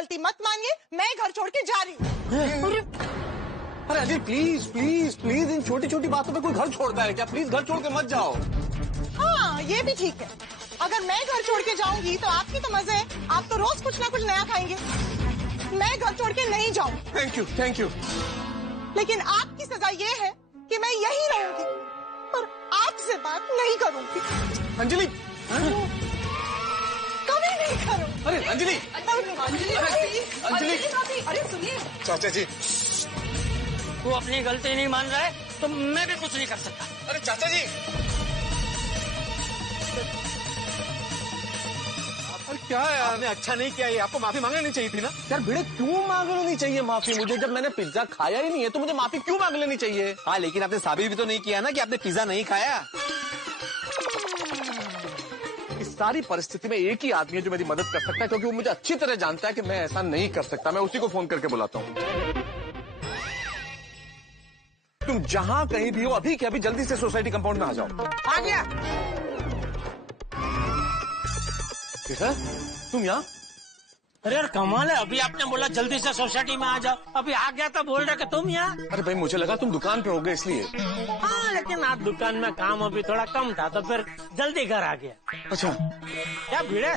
गलती मत मानिए, मैं घर छोड़ के जा रही हूँ। अरे अजी प्लीज प्लीज प्लीज, इन छोटी छोटी बातों पे कोई घर छोड़ता है क्या? प्लीज घर छोड़ के मत जाओ। हाँ ये भी ठीक है, अगर मैं घर छोड़ के जाऊंगी तो आपके तो मजे हैं, आप तो रोज कुछ ना कुछ नया खाएंगे। मैं घर छोड़ के नहीं जाऊँ। Thank you thank you. लेकिन आपकी सजा ये है कि मैं यहीं रहूंगी और आपसे बात नहीं करूंगी। अंजलि, कभी नहीं करूंगी। अरे अंजलि, अंजलि, अरे सुनिए चाचा जी, वो अपनी गलती नहीं मान रहा है तो मैं भी कुछ नहीं कर सकता। अरे चाचा जी, अरे क्या है आपने अच्छा नहीं किया, ये आपको माफी मांगनी नहीं चाहिए थी ना यार। भिड़े क्यों मांग लेनी चाहिए माफी मुझे? जब मैंने पिज्जा खाया ही नहीं है तो मुझे माफी क्यों मांग लेनी चाहिए? हाँ लेकिन आपने साबित भी तो नहीं किया ना कि आपने पिज्जा नहीं खाया। इस सारी परिस्थिति में एक ही आदमी है जो मेरी मदद कर सकता है, क्योंकि वो मुझे अच्छी तरह जानता है कि मैं ऐसा नहीं कर सकता। मैं उसी को फोन करके बुलाता हूँ। तुम जहां कहीं भी हो अभी के अभी जल्दी से सोसाइटी कंपाउंड में आ जाओ। आ गया। सर तुम यहाँ? अरे यार कमाल है, अभी आपने बोला जल्दी से सोसाइटी में आ जाओ, अभी आ गया तो बोल रहे कि तुम यहाँ। अरे भाई मुझे लगा तुम दुकान पे होगे इसलिए। हाँ लेकिन आज दुकान में काम अभी थोड़ा कम था तो फिर जल्दी घर आ गया। अच्छा क्या भीड़ है?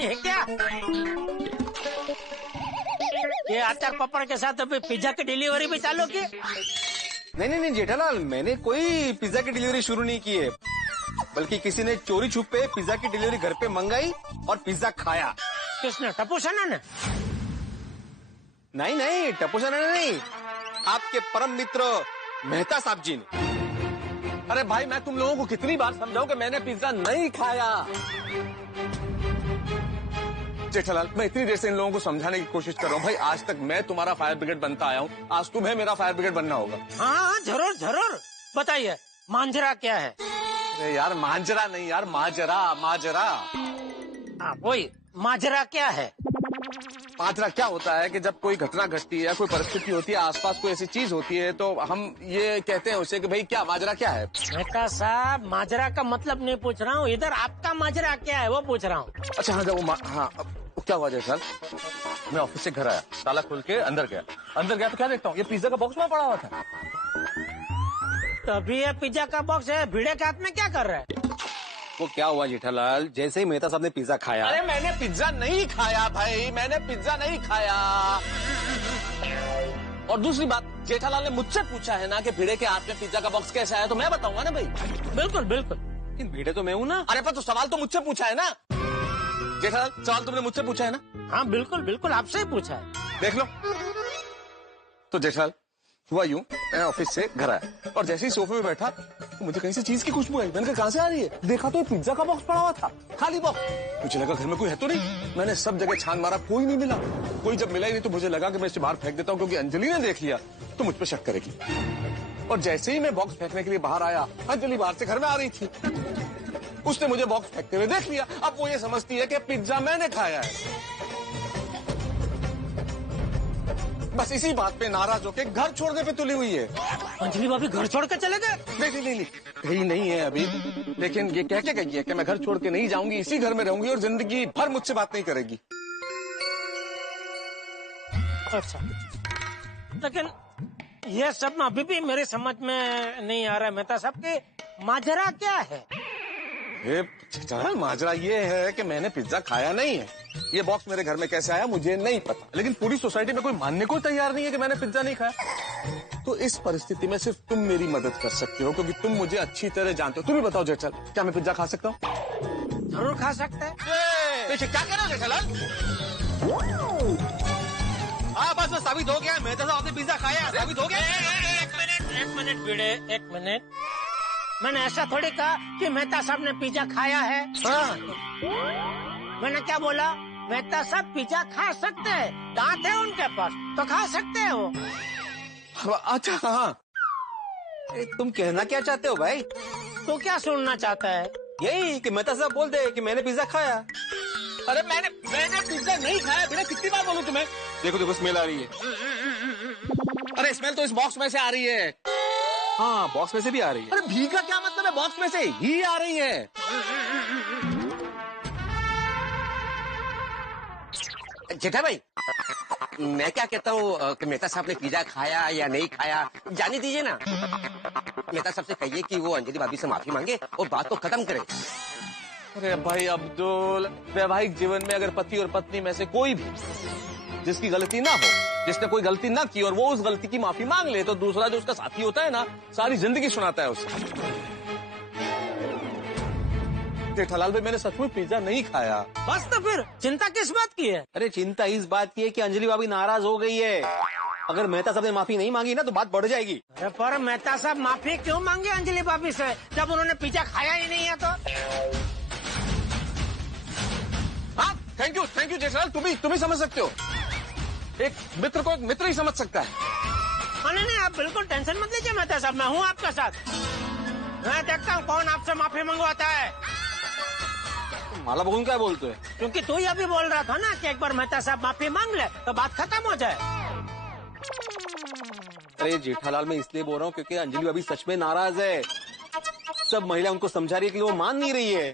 ये क्या? ये अचार पापड़ के साथ अभी पिज्जा की डिलीवरी भी चालू की? नहीं जेठालाल, मैंने कोई पिज्जा की डिलीवरी शुरू नहीं की है, बल्कि किसी ने चोरी छुपे पिज्जा की डिलीवरी घर पे मंगाई और पिज्जा खाया। किसने? टप्पू सेना ने? नहीं टप्पू सेना ने नहीं, आपके परम मित्र मेहता साहब जी ने। अरे भाई मैं तुम लोगों को कितनी बार समझाऊं कि मैंने पिज्जा नहीं खाया। जेठालाल मैं इतनी देर से इन लोगों को समझाने की कोशिश कर रहा हूँ। भाई आज तक मैं तुम्हारा फायर ब्रिगेड बनता आया हूँ, आज तुम्हें मेरा फायर ब्रिगेड बनना होगा। हाँ जरूर जरूर, बताइए मांजरा क्या है? अरे यार मांजरा नहीं यार, माजरा माजरा। वही माजरा क्या है? माजरा क्या होता है कि जब कोई घटना घटती है या कोई परिस्थिति होती है, आसपास कोई ऐसी चीज होती है तो हम ये कहते हैं उसे कि भाई क्या माजरा क्या है। बेटा साहब माजरा का मतलब नहीं पूछ रहा हूँ, इधर आपका माजरा क्या है वो पूछ रहा हूँ। अच्छा हाँ जब हाँ क्या हुआ सर, मैं ऑफिस से घर आया, ताला खोल के अंदर गया तो क्या देखता हूँ, ये पिज्जा का बॉक्स में पड़ा हुआ था। तभी ये पिज्जा का बॉक्स है, भिड़े के हाथ में क्या कर रहा है? वो क्या हुआ जेठालाल, जैसे ही मेहता साहब ने पिज्जा खाया। अरे मैंने पिज्जा नहीं खाया भाई, मैंने पिज्जा नहीं खाया। और दूसरी बात, जेठालाल ने मुझसे पूछा है ना कि भिड़े के हाथ में पिज्जा का बॉक्स कैसे आया, तो मैं बताऊंगा ना भाई। बिल्कुल बिल्कुल, लेकिन भिड़े तो मैं हूँ ना। अरे पर तो सवाल तो मुझसे पूछा है ना जेठालाल, सवाल तुमने मुझसे पूछा है ना। हाँ बिल्कुल बिल्कुल, आपसे ही पूछा है। देख लो तो जेठालाल हुआ यूं, मैं ऑफिस से घर आया और जैसे ही सोफे में बैठा तो मुझे कहीं से चीज की खुशबू आई। मैंने कहा कहाँ से आ रही है, देखा तो पिज्जा का बॉक्स पड़ा हुआ था, खाली बॉक्स। मुझे लगा घर में कोई है तो नहीं, मैंने सब जगह छान मारा, कोई नहीं मिला। कोई जब मिला ही नहीं तो मुझे लगा कि मैं इसे बाहर फेंक देता हूँ, क्योंकि अंजलि ने देख लिया तो मुझ पर शक करेगी। और जैसे ही मैं बॉक्स फेंकने के लिए बाहर आया, अंजलि बाहर से घर में आ रही थी, उसने मुझे बॉक्स फेंकते हुए देख लिया। अब वो ये समझती है कि पिज्जा मैंने खाया है। बस इसी बात पे नाराज होके घर छोड़ने पे तुली हुई है। अंजलि भाभी घर छोड़ के चले गए? नहीं कहीं नहीं है अभी, लेकिन ये कह के गई है कि मैं घर छोड़ के नहीं जाऊंगी, इसी घर में रहूंगी और जिंदगी भर मुझसे बात नहीं करेगी। अच्छा लेकिन ये सब अभी भी मेरे समझ में नहीं आ रहा है मेहता साहब के माजरा क्या है? माजरा ये है कि मैंने पिज्जा खाया नहीं है। ये बॉक्स मेरे घर में कैसे आया मुझे नहीं पता, लेकिन पूरी सोसाइटी में कोई मानने को तैयार नहीं है कि मैंने पिज्जा नहीं खाया। तो इस परिस्थिति में सिर्फ तुम मेरी मदद कर सकते हो, क्योंकि तुम मुझे अच्छी तरह जानते हो। तुम ही बताओ जेठल, क्या मैं पिज्जा खा सकता हूँ? जरूर खा सकते हैं। क्या कर रहे हो जेठालाल? हाँ बस साबित हो गया, मेहता साहब आपने पिज्जा खाया, साबित हो गया। एक मिनट भिड़े, एक मिनट। मैंने ऐसा थोड़ी कहा कि मेहता साहब ने पिज्जा खाया है। हाँ। मैंने क्या बोला? मेहता साहब पिज्जा खा सकते हैं, दांत है उनके पास तो खा सकते हैं वो। अच्छा हाँ, तुम कहना क्या चाहते हो भाई? तो क्या सुनना चाहता है? यही कि मेहता साहब बोल दे कि मैंने पिज्जा खाया। अरे मैंने पिज्जा नहीं खाया। बिना कितनी बार बोलूं तुम्हें? देखो स्मेल आ रही है। अरे स्मेल तो इस बॉक्स में से आ रही है। हाँ बॉक्स में से भी आ रही है। अरे भी का क्या मतलब है, बॉक्स में से ही आ रही है। जेठा भाई मैं क्या कहता हूँ कि मेहता साहब ने पिज्जा खाया या नहीं खाया, जाने दीजिए ना। मेहता साहब से कहिए कि वो अंजलि भाभी से माफी मांगे और बात को खत्म करे। अरे भाई अब्दुल, वैवाहिक जीवन में अगर पति और पत्नी में से कोई भी जिसकी गलती ना हो, जिसने कोई गलती ना की और वो उस गलती की माफी मांग ले, तो दूसरा जो उसका साथी होता है ना, सारी जिंदगी सुनाता है उसे। जेठालाल भाई, मैंने सच में पिज्जा नहीं खाया। बस तो फिर चिंता किस बात की है? अरे चिंता इस बात की है कि अंजलि भाभी नाराज हो गई है। अगर मेहता साहब ने माफी नहीं मांगी ना तो बात बढ़ जाएगी। अरे पर मेहता साहब माफी क्यों मांगे अंजलि भाभी से जब उन्होंने पिज्जा खाया ही नहीं है? तो हाँ, थैंक यू जेठालाल, तुम ही समझ सकते हो। एक मित्र को एक मित्र ही समझ सकता है। नहीं, आप बिल्कुल टेंशन मत लीजिए मेहता साहब, मैं हूँ आपके साथ। मैं देखता हूँ कौन आपसे माफी मंगवाता है। माला बहन क्या बोलते हैं? क्योंकि तू ही अभी बोल रहा था ना कि एक बार मेहता साहब माफी मांग ले तो बात खत्म हो जाए। अरे जेठालाल, मैं इसलिए बोल रहा हूँ क्योंकि अंजलि भाभी सच में नाराज है। सब महिला उनको समझा रही है कि वो मान नहीं रही है।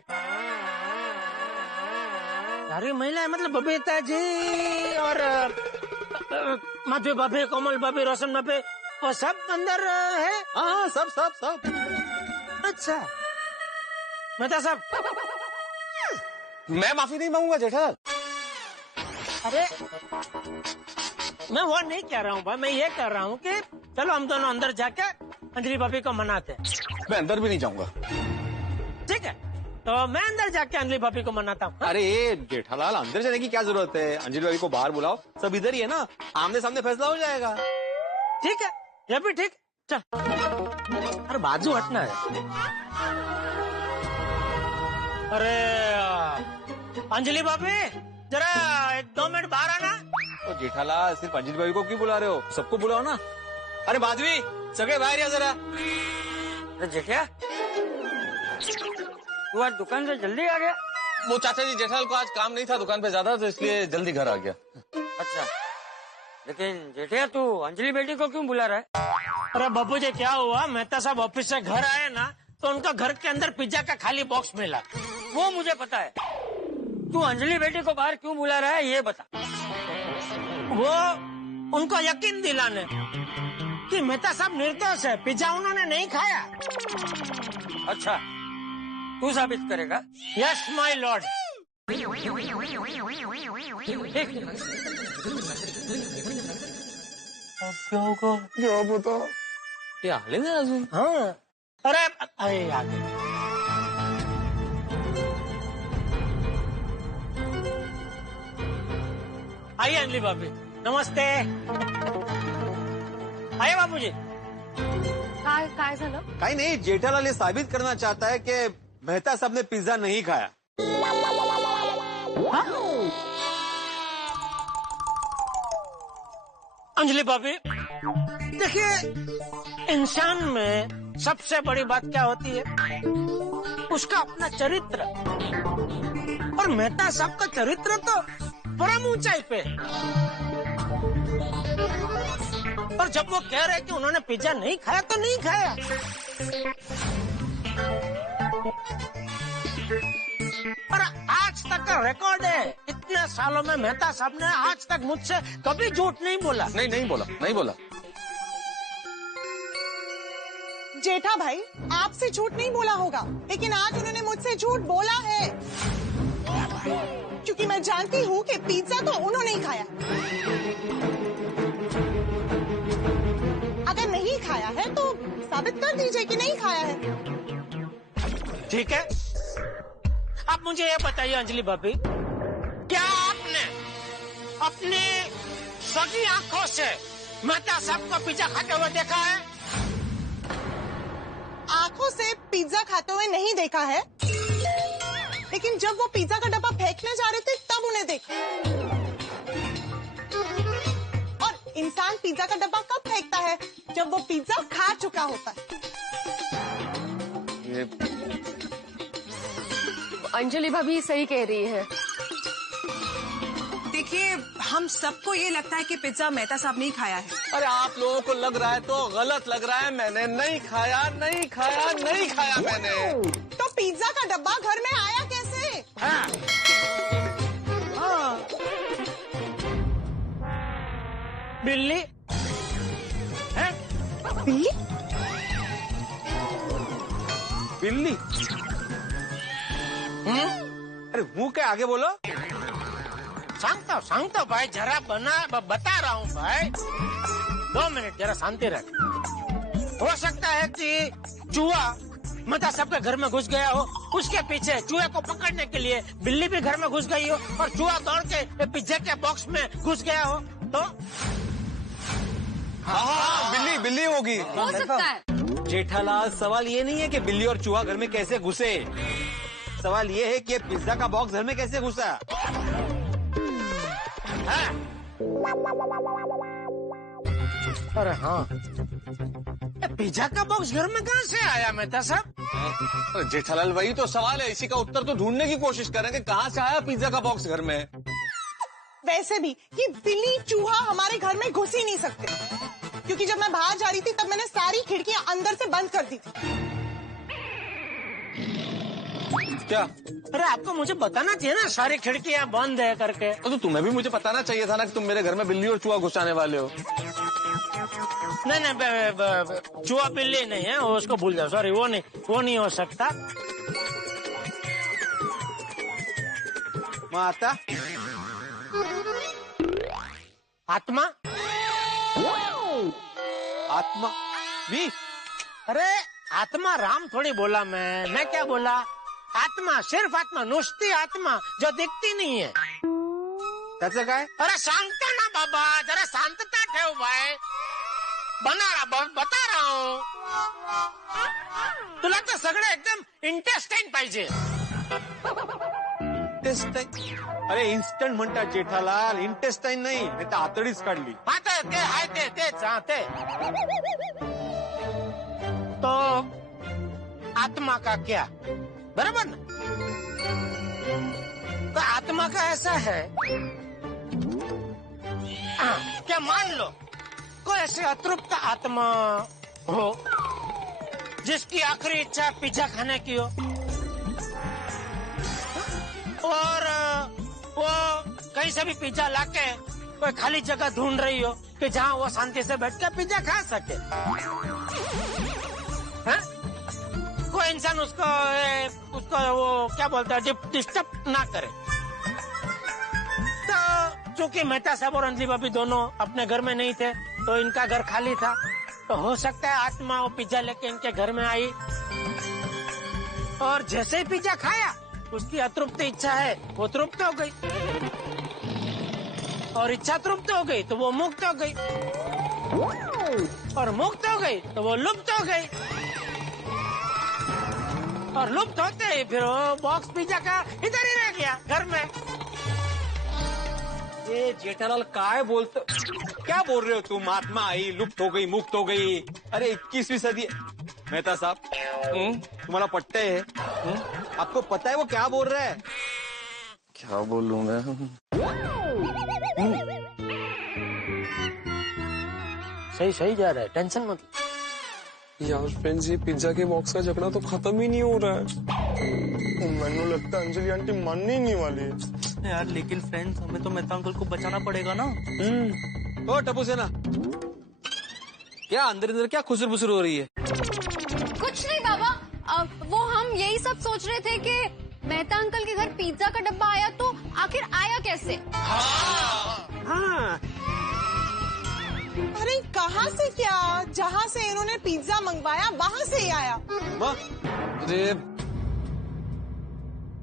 सारी महिलाएं मतलब बबीता जी और माधवी भाभी, कोमल भाभी, रोशन भाभी, वो सब अंदर है? हाँ, सब। अच्छा मेहता साहब, मैं माफी नहीं मांगूंगा जेठालाल। अरे मैं वो नहीं कह रहा हूँ भाई, मैं ये कह रहा हूँ कि चलो हम दोनों अंदर जाके अंजलि भाभी को मनाते हैं। मैं अंदर भी नहीं जाऊंगा। ठीक है, तो मैं अंदर जाके अंजलि भाभी को मनाता हूँ। अरे जेठालाल, अंदर जाने की क्या जरूरत है? अंजलि भाभी को बाहर बुलाओ, सब इधर ही है ना, आमने सामने फैसला हो जाएगा। ठीक है, ये भी ठीक। चल, अरे बाजू हटना है। अरे अंजलि भाभी, जरा 1-2 मिनट बाहर आना। तो जेठालाल, सिर्फ अंजलि भाभी को क्यों बुला रहे हो? सबको बुलाओ ना। अरे माधवी, सगे बाहर या जरा। जेठिया, तू आज दुकान से जल्दी आ गया? वो चाचा जी, जेठालाल को आज काम नहीं था दुकान पे ज्यादा, तो इसलिए जल्दी घर आ गया। अच्छा, लेकिन जेठिया तू अंजलि बेटी को क्यों बुला रहा है? अरे बाबू जी, क्या हुआ, मेहता साहब ऑफिस से घर आए ना तो उनका घर के अंदर पिज्जा का खाली बॉक्स मिला। वो मुझे पता है, तू अंजलि बेटी को बाहर क्यों बुला रहा है ये बता। वो उनको यकीन दिलाने कि मेहता साहब निर्दोष है, पिज्जा उन्होंने नहीं खाया। अच्छा, तू साबित करेगा? Yes my Lord. अब क्या होगा? क्या बता? ये आले ना अजून? हाँ, अरे याद है। आइए अंजलि भाभी, नमस्ते। आइए बाबूजी। काय झालं? काही नहीं, जेठालाल ये साबित करना चाहता है कि मेहता साहब ने पिज्जा नहीं खाया। अंजलि भाभी, देखिए, इंसान में सबसे बड़ी बात क्या होती है? उसका अपना चरित्र। और मेहता साहब का चरित्र तो परम ऊंचाई पे है। और जब वो कह रहे हैं कि उन्होंने पिज्जा नहीं खाया तो नहीं खाया। और आज तक का रिकॉर्ड है, इतने सालों में मेहता साहब ने आज तक मुझसे कभी झूठ नहीं बोला। नहीं बोला। जेठा भाई, आपसे झूठ नहीं बोला होगा, लेकिन आज उन्होंने मुझसे झूठ बोला है, क्योंकि मैं जानती हूँ कि पिज्जा तो उन्होंने ही खाया। अगर नहीं खाया है तो साबित कर दीजिए कि नहीं खाया है। ठीक है, अब मुझे ये बताइए अंजलि भाभी, क्या आपने अपनी सगी आंखों से मेहता साहब को पिज्जा खाते हुए देखा है? आंखों से पिज्जा खाते हुए नहीं देखा है, लेकिन जब वो पिज्जा का डब्बा फेंकने जा रहे थे तब उन्हें देखा। और इंसान पिज्जा का डब्बा कब फेंकता है? जब वो पिज्जा खा चुका होता है। अंजलि भाभी सही कह रही है। देखिए, हम सबको ये लगता है कि पिज्जा मेहता साहब ने खाया है। अरे आप लोगों को लग रहा है तो गलत लग रहा है। मैंने नहीं खाया मैंने। तो पिज्जा का डब्बा घर में आया कैसे? बिल्ली है? बिल्ली? बिल्ली? अरे मुंह के आगे बोलो। सांगता भाई, जरा बता रहा हूँ भाई। 2 मिनट जरा शांति रख। हो सकता है कि चूहा मेहता साहब के घर में घुस गया हो, उसके पीछे चूहे को पकड़ने के लिए बिल्ली भी घर में घुस गई हो और चूहा दौड़ के पिज्जा के बॉक्स में घुस गया हो तो? हाँ, बिल्ली होगी। हो सकता है। जेठालाल, सवाल ये नहीं है कि बिल्ली और चूहा घर में कैसे घुसे, सवाल ये है कि पिज्जा का बॉक्स घर में कैसे घुसा। अरे हाँ, पिज्जा का बॉक्स घर में कहाँ से आया मेहता साहब? अरे जेठालाल, वही तो सवाल है, इसी का उत्तर तो ढूंढने की कोशिश करेंगे, कहाँ से आया पिज्जा का बॉक्स घर में। वैसे भी कि बिल्ली चूहा हमारे घर में घुस ही नहीं सकते, क्योंकि जब मैं बाहर जा रही थी तब मैंने सारी खिड़कियां अंदर से बंद कर दी थी। क्या? अरे आपको मुझे बताना चाहिए ना, सारी खिड़कियां बंद है करके। तो तुम्हें भी मुझे बताना चाहिए था ना कि तुम मेरे घर में बिल्ली और चूहा घुसाने वाले हो। नहीं, चूहा बिल्ली नहीं है, वो उसको भूल जाओ, सॉरी, वो नहीं हो सकता। माता आत्मा भी? अरे आत्मा राम थोड़ी बोला मैं क्या बोला? आत्मा, सिर्फ आत्मा, नुसती आत्मा जो दिखती नहीं है। त्याचं काय? अरे सांगता ना बाबा, जरा शांतता ठेव भाई, बता रहा हूँ। तुला तर सगळं एकदम इंटरेस्टिंग पाहिजे। अरे इन्स्टंट म्हणतात जेठालाल, इंटेस्टाईन नाही, नाही तर आतडीच काढली। हाँ ते तो आत्मा का क्या, बराबर ना? तो आत्मा का ऐसा है, क्या मान लो कोई ऐसी अतृप्त आत्मा हो जिसकी आखिरी इच्छा पिज्जा खाने की हो, और वो कहीं से भी पिज्जा लाके कोई खाली जगह ढूंढ रही हो कि जहाँ वो शांति से बैठ कर पिज्जा खा सके। है? कोई इंसान उसको वो क्या बोलता है, डिस्टर्ब ना करे। तो चूंकि मेहता साहब और अंजलि भाभी दोनों अपने घर में नहीं थे, तो इनका घर खाली था, तो हो सकता है आत्मा वो पिज्जा लेके इनके घर में आई और जैसे ही पिज्जा खाया उसकी अतृप्त इच्छा है वो तृप्त हो गई, और इच्छा तृप्त हो गई तो वो मुक्त हो गई, और मुक्त हो गई तो वो लुप्त हो गई, और लुप्त होते ही फिर वो बॉक्स पिज्जा का इधर ही रह गया घर में। ये जेठालाल काय बोलते, क्या बोल रहे हो तुम? आत्मा आई, लुप्त हो गई, मुक्त हो गई। अरे 21वीं सदी। मेहता साहब, तुम्हारा पट्टे है? आपको पता है वो क्या बोल रहा है? क्या बोलूं मैं? सही जा रहा है, टेंशन मत। यार फ्रेंड्स, ये पिज्जा के बॉक्स का झगड़ा तो खत्म ही नहीं हो रहा है। मैंने लगता है अंजलि आंटी मानने ही नहीं वाली है। यार लेकिन फ्रेंड्स, हमें तो मेहता अंकल को बचाना पड़ेगा ना। ओ टप्पू सेना, क्या अंदर क्या खुसर बुसर हो रही है? कुछ नहीं बाबा, वो हम यही सब सोच रहे थे कि मेहता अंकल के घर पिज्जा का डब्बा आया तो आखिर आया कैसे? हाँ, अरे कहाँ से क्या, जहाँ से इन्होंने पिज्जा मंगवाया वहाँ से ही आया। अरे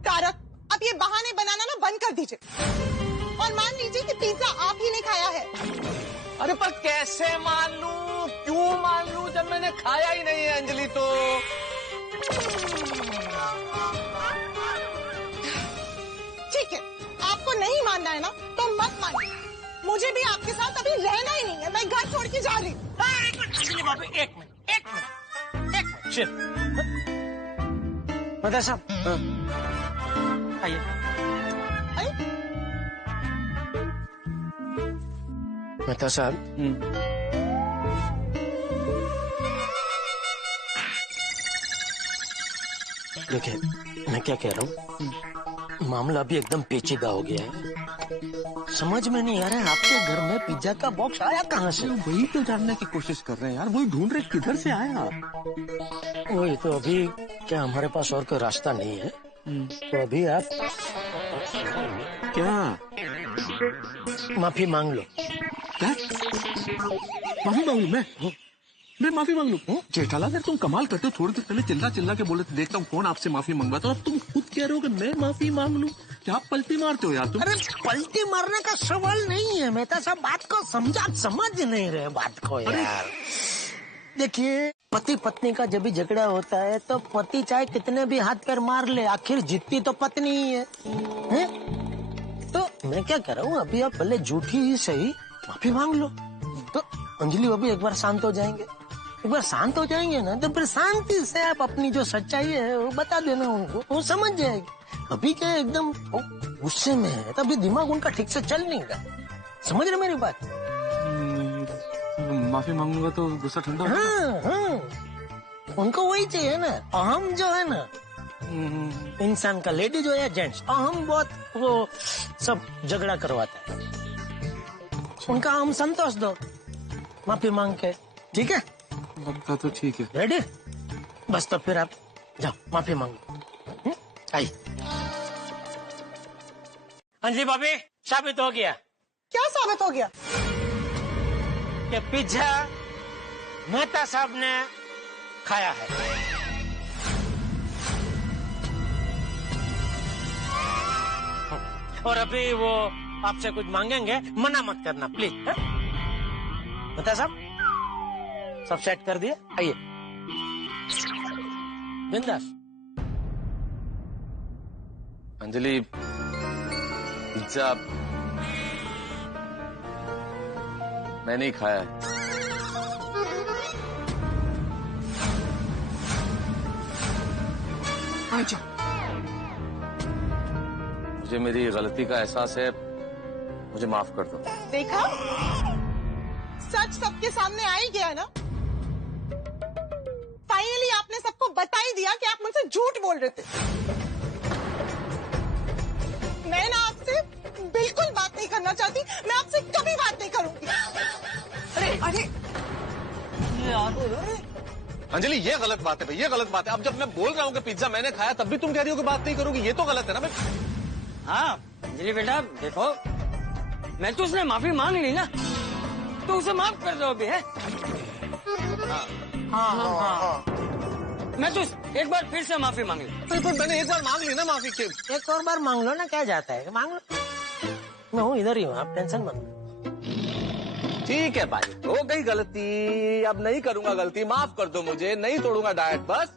तारक, अब ये बहाने बनाना ना बंद कर दीजिए और मान लीजिए कि पिज्जा आप ही ने खाया है। अरे पर कैसे मान लूं, क्यों मान लूं जब मैंने खाया ही नहीं है अंजलि? तो ठीक है, आपको नहीं मानना है ना तो मत मानिए, मुझे भी आपके साथ अभी रहना ही नहीं है, मैं घर छोड़ के जा रही हूँ। एक मिनट, मेहता साहब आइए। मेहता साहब, देखिए मैं क्या कह रहा हूँ, मामला अभी एकदम पेचीदा हो गया है। समझ में नहीं आ रहा है आपके घर में पिज्जा का बॉक्स आया कहाँ से? वही तो जानने की कोशिश कर रहे हैं यार, वही ढूंढ रहे किधर से आया। वही तो, अभी क्या हमारे पास और कोई रास्ता नहीं है? तो अभी आप क्या माफी मांग लो। क्या माफी मांग लू मैं माफी मांग लू? जेठालाल अगर तुम कमाल करते हो, थोड़ी देर पहले चिल्ला चिल्ला के बोले देखता हूँ कौन आपसे माफी मंगवाता, और तुम खुद कह रहे हो कि मैं माफी मांग लूं। क्या आप पलटी मारते हो यार तुम? अरे पलटी मारने का सवाल नहीं है, मेहता साहब बात को समझ नहीं रहे बात को यार। देखिए, पति पत्नी का जब भी झगड़ा होता है तो पति चाहे कितने भी हाथ पैर मार ले, आखिर जीतती तो पत्नी ही है? तो मैं क्या कह रहा हूँ, अभी आप भले झूठी ही सही माफी मांग लो, तो अंजलि अभी एक बार शांत हो जाएंगे। एक बार शांत हो जाएंगे ना, तो फिर शांति से आप अपनी जो सच्चाई है वो बता देना उनको, वो समझ जाएगी। अभी क्या एकदम गुस्से में है, तभी दिमाग उनका ठीक से चल नहीं रहा। समझ रहे मेरी बात? माफी मांगूंगा तो गुस्सा ठंडा हो जाएगा। हाँ, उनको वही चाहिए ना, अहम जो है ना इंसान का, लेडी जो है जेंट्स, अहम बहुत वो सब झगड़ा करवाता है। उनका हम संतोष दो माफी मांग के, ठीक है? लगता तो ठीक है। रेडी? बस तो फिर आप जाओ माफी मांगो। आइए। अंजलि भाभी, साबित हो गया। क्या साबित हो गया? कि पिज्जा मेहता साहब ने खाया है। और अभी वो आपसे कुछ मांगेंगे, मना मत करना प्लीज। मेहता साहब सब सेट कर दिए, आइए बिंदास। अंजलि, पिज्जा मैंने ही खाया है। मुझे मेरी गलती का एहसास है, मुझे माफ कर दो। देखा, सच सबके सामने आ ही गया ना। फाइनली आपने सबको बता ही दिया कि आप मुझसे झूठ बोल रहे थे। मैं ना आपसे बिल्कुल बात नहीं करना चाहती, मैं आपसे कभी बात नहीं करूंगी। अरे अंजलि, ये गलत बात है भाई, ये गलत बात है। अब जब मैं बोल रहा हूँ कि पिज्जा मैंने खाया, तब भी तुम कह रही हो कि बात नहीं करोगी, ये तो गलत है ना भाई। हाँ अंजलि बेटा, देखो मैं तो उसने माफी मांग ली ना, तो उसे माफ कर दो अभी, है? हाँ। मैं तो एक बार फिर से माफी मांग ली। तो मैंने एक बार मांग ली ना माफी के। एक और बार मांग लो ना, क्या जाता है, मांग लो। मैं हूँ, इधर ही हूँ, आप टेंशन मत लो। ठीक है भाई, हो गई गलती, अब नहीं करूंगा गलती, माफ कर दो मुझे, नहीं तोड़ूंगा डाइट, बस।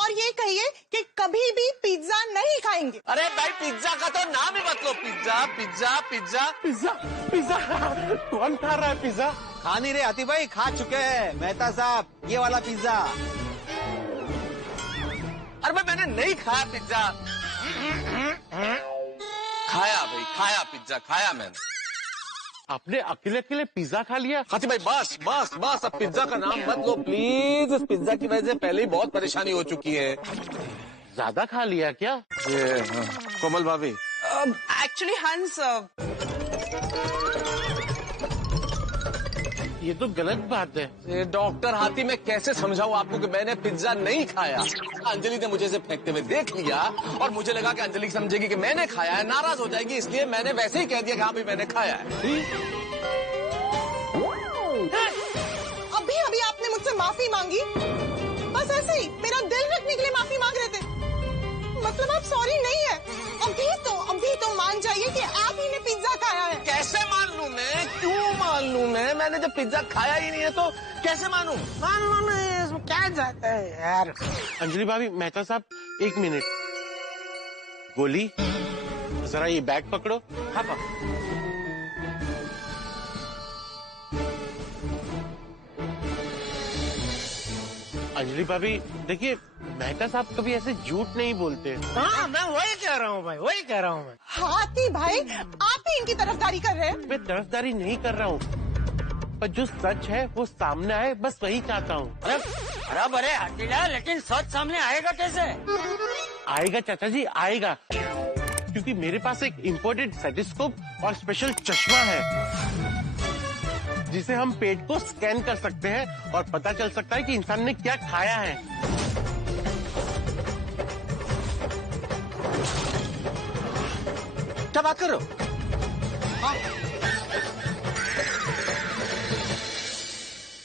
और ये कहिए कि कभी भी पिज्जा नहीं खाएंगे। अरे भाई, पिज्जा का तो नाम ही मत लो, pizza pizza pizza pizza pizza. कौन खा रहा है पिज्जा? खा नहीं रहे आती भाई, खा चुके हैं मेहता साहब ये वाला पिज्जा। अरे भाई, मैंने नहीं खाया पिज्जा। खाया भाई, खाया पिज्जा, खाया मैंने। आपने अकेले अकेले पिज्जा खा लिया? हाथी भाई बस बस बस, अब पिज्जा का नाम मत लो प्लीज। इस पिज्जा की वजह से पहले ही बहुत परेशानी हो चुकी है। ज्यादा खा लिया क्या? कोमल भाभी, एक्चुअली हंस, ये तो गलत बात है। डॉक्टर हाथी, मैं कैसे समझाऊं आपको कि मैंने पिज्जा नहीं खाया? अंजलि ने मुझे इसे फेंकते हुए देख लिया और मुझे लगा कि अंजलि समझेगी कि मैंने खाया है, नाराज हो जाएगी, इसलिए मैंने वैसे ही कह दिया कि हाँ भाई मैंने खाया है। अभी अभी आपने मुझसे माफी मांगी, बस ऐसे ही मेरा दिल रखने के लिए माफी मांग रहे थे। मतलब आप सॉरी नहीं है। अभी तो मान जाइए कि आप ही ने पिज्जा खाया है। कैसे मान लूं मैं? क्यों मान लूं मैं? मैंने जब पिज्जा खाया ही नहीं है तो कैसे मानूं? मान लो ना, इसमें क्या जाता है यार। अंजलि भाभी, मेहता साहब एक मिनट। गोली, जरा ये बैग पकड़ो। हाँ पापा। अंजलि भाभी देखिए, मेहता साहब कभी ऐसे झूठ नहीं बोलते। हाँ, मैं वही कह रहा हूँ भाई, वही कह रहा हूँ मैं। हाथी भाई, आप ही इनकी तरफदारी कर रहे हैं। मैं तरफदारी नहीं कर रहा हूँ, पर जो सच है वो सामने आए, बस वही चाहता हूँ। अरे हटीला, लेकिन सच सामने आएगा कैसे? आएगा चाचा जी, आएगा। क्योंकि मेरे पास एक इम्पोर्टेड स्टेथोस्कोप और स्पेशल चश्मा है जिसे हम पेट को स्कैन कर सकते हैं और पता चल सकता है कि इंसान ने क्या खाया है। क्या बात कर रहे हो? हाँ?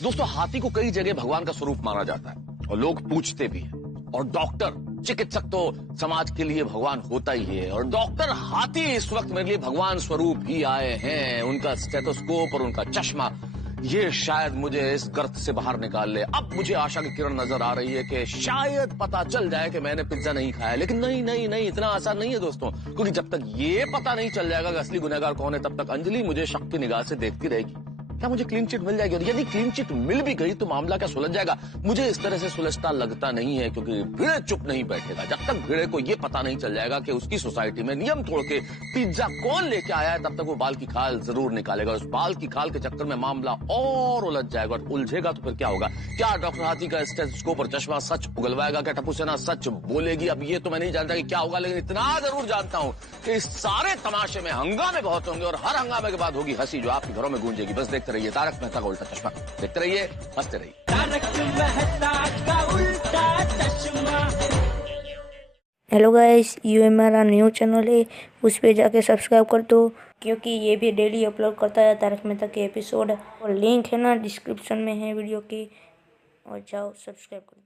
दोस्तों, हाथी को कई जगह भगवान का स्वरूप माना जाता है और लोग पूछते भी हैं। और डॉक्टर, चिकित्सक तो समाज के लिए भगवान होता ही है, और डॉक्टर हाथी इस वक्त मेरे लिए भगवान स्वरूप ही आए हैं। उनका स्टेथोस्कोप और उनका चश्मा, ये शायद मुझे इस गर्त से बाहर निकाल ले। अब मुझे आशा की किरण नजर आ रही है कि शायद पता चल जाए कि मैंने पिज्जा नहीं खाया। लेकिन नहीं नहीं नहीं, इतना आसान नहीं है दोस्तों, क्योंकि जब तक ये पता नहीं चल जाएगा कि असली गुनहगार कौन है, तब तक अंजलि मुझे शक की निगाह से देखती रहेगी। क्या मुझे क्लीन चिट मिल जाएगी? और यदि क्लीन चिट मिल भी गई तो मामला क्या सुलझ जाएगा? मुझे इस तरह से सुलझता लगता नहीं है, क्योंकि भिड़े चुप नहीं बैठेगा। जब तक भिड़े को ये पता नहीं चल जाएगा कि उसकी सोसाइटी में नियम तोड़ के पिज्जा कौन लेके आया है, तब तक वो बाल की खाल जरूर निकालेगा। उस बाल की खाल के चक्कर में मामला और उलझ जाएगा, और उलझेगा तो फिर क्या होगा? क्या डॉक्टर हाथी का स्टेथोस्कोप और चश्मा सच उगलवाएगा? क्या टप्पू सेना सच बोलेगी? अब ये तो मैं नहीं जानता कि क्या होगा, लेकिन इतना जरूर जानता हूं कि इस सारे तमाशे में हंगामे बहुत होंगे, और हर हंगामे के बाद होगी हंसी जो आपके घरों में गूंजेगी। बस देखते रहिए तारक मेहता का उल्टा चश्मा, देखते रहिए, हंसते रहिए। हेलो गाइस, ये हमारा न्यू चैनल है, उस पे जाके सब्सक्राइब कर दो, क्योंकि ये भी डेली अपलोड करता है तारक मेहता के एपिसोड। और लिंक है ना डिस्क्रिप्शन में है वीडियो की, और जाओ सब्सक्राइब कर दो।